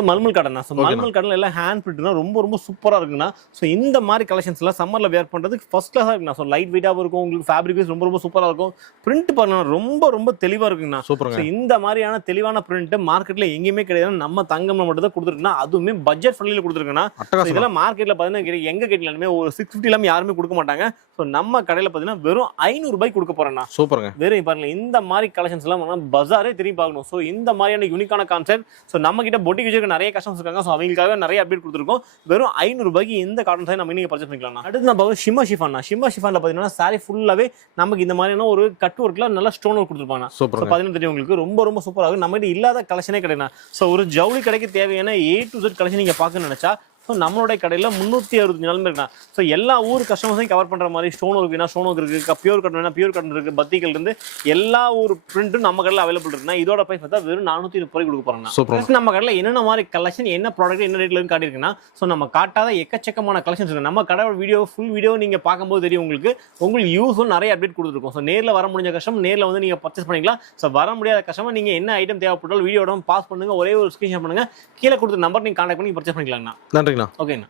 Mulmul cotton. So mulmul cotton எல்லாம் ஹேண்ட் பிரிண்ட்னா ரொம்ப ரொம்ப சூப்பரா இருக்குண்ணா. ஸோ இந்த மாதிரி கலெக்ஷன்ஸ் எல்லாம் சம்மர்ல வேர் பண்றதுக்கு ஃபர்ஸ்ட் கிளாஸா இருக்குண்ணா. ஸோ லைட் வெயிட்டாகவும் இருக்கும், உங்களுக்கு ஃபேப்ரிக் வைஸ் ரொம்ப ரொம்ப சூப்பரா இருக்கும். பிரிண்ட் பாருங்க ரொம்ப ரொம்ப தெளிவா இருக்குங்கண்ணா. சூப்பருங்க. இந்த மாதிரியான தெளிவான பிரிண்ட் மார்க்கெட்ல எங்கேயுமே கிடையாது. நம்ம தங்கம்ல மட்டும் தான் கொடுத்துருக்குன்னா, அதுவுமே பட்ஜெட் ஃப்ரெண்ட்லில கொடுத்துருக்குன்னா. இதெல்லாம் மார்க்கெட்ல பாத்தீங்கன்னா எங்க கேட்கலாமே ஒரு 650 இல்லாம யாருமே கொடுக்க மாட்டாங்க. ஸோ நம்ம கடையில பாத்தீங்கன்னா வெறும் 500 ரூபாய்க்கு கொடுக்க போறேன்னா. சூப்பருங்க. வெறும் பாருங்க இந்த மாதிரி கலெக்ஷன்ஸ் எல்லாம் பஜாரே திரும்பி பார்க்கணும். ஸோ இந்த மாதிரியான யூனிக்கான கான்செப்ட். ஸோ நம்ம கிட்ட பொட்டிக் வச்சிருக்க நிறைய கஸ்டமர்ஸ் இருக்காங்க. ஸோ அவங்களுக்காக நிறைய அப்டேட் கொடுத்துருக்கோம். வெறும் 500 ரூபாய்க்கு இந்த காட்டன் சாரி நம்ம நீங்க பர்ச்சேஸ் பண்ணிக்கலாம். அடுத்து நம்ம ஷிமா ஷிஃபான். ஷிமா ஷிஃபான்ல பாத்தீங்கன்னா சாரி ஃபுல்லாவே நமக்கு இந்த மாதிரியான ஒரு கட் ஒர்க்ல நல்ல ஸ்டோன் ஒர்க் கொடுத்துருப்பாங்க. சூப்பர். பாத்தீங்கன்னா தெரியும் உங்களுக்கு ரொம்ப ரொம்ப சூப்பரா இருக்கும். நம்ம கிட்ட இல்லாத கலெக்ஷனே கிடையாது. ஸோ ஒரு ஜவுளி கடைக்கு தேவையான A to Z கலெக்ஷன் நீங்க பார்க்கணும்னு நினைச்சா ஸோ நம்மளுடைய கடையில் 365 நாளுமே இருக்குண்ணா. ஸோ எல்லா ஊர் கஸ்டமர்ஸையும் கவர் பண்ணுற மாதிரி ஸ்டோன் ஒர்க் வேணா ஸ்டோன் ஒர்க் இருக்குது, பியூர் கட்டன் வேணா பியூர் கட்டன் இருக்குது, பத்திகள் இருந்து எல்லா ஒரு பிரிண்ட்டும் நம்ம கடையில் அவைலபிள் இருக்குன்னா. இதோட பிரைஸ் பார்த்தா வெறும் 430 ரூபாய் கொடுக்க போறோம்னா. சூப்பர். நம்ம கடையில் என்னென்ன மாதிரி கலெக்ஷன் என்ன ப்ராடக்ட் என்ன ரேட்ல இருந்து காட்டியிருக்குன்னா ஸோ நம்ம காட்டாத எக்கச்சக்கமான கலெக்ஷன்ஸ் இருக்கு. நம்ம கடையோட வீடியோ ஃபுல் வீடியோ நீங்க பார்க்கும்போது தெரியும் உங்களுக்கு யூஸும் நிறைய அப்டேட் கொடுத்துருக்கோம். ஸோ நேரில் வர முடிஞ்ச கஸ்டமர் நேரில் வந்து நீங்க பர்ச்சேஸ் பண்ணிக்கலாம். ஸோ வர முடியாத கஸ்டமர் நீங்க என்ன ஐட்டம் தேவைப்பட்டாலும் வீடியோட பாஸ் பண்ணுங்க, ஒரே ஒரு ஸ்கிரீன்ஷாட் பண்ணுங்க, கீழே கொடுத்த நம்பர் நீங்க கான்டாக்ட் பண்ணி பர்ச்சேஸ் பண்ணிக்கலாம்ண்ணா. நன்றிங்கண்ணா. ஓகேண்ணா.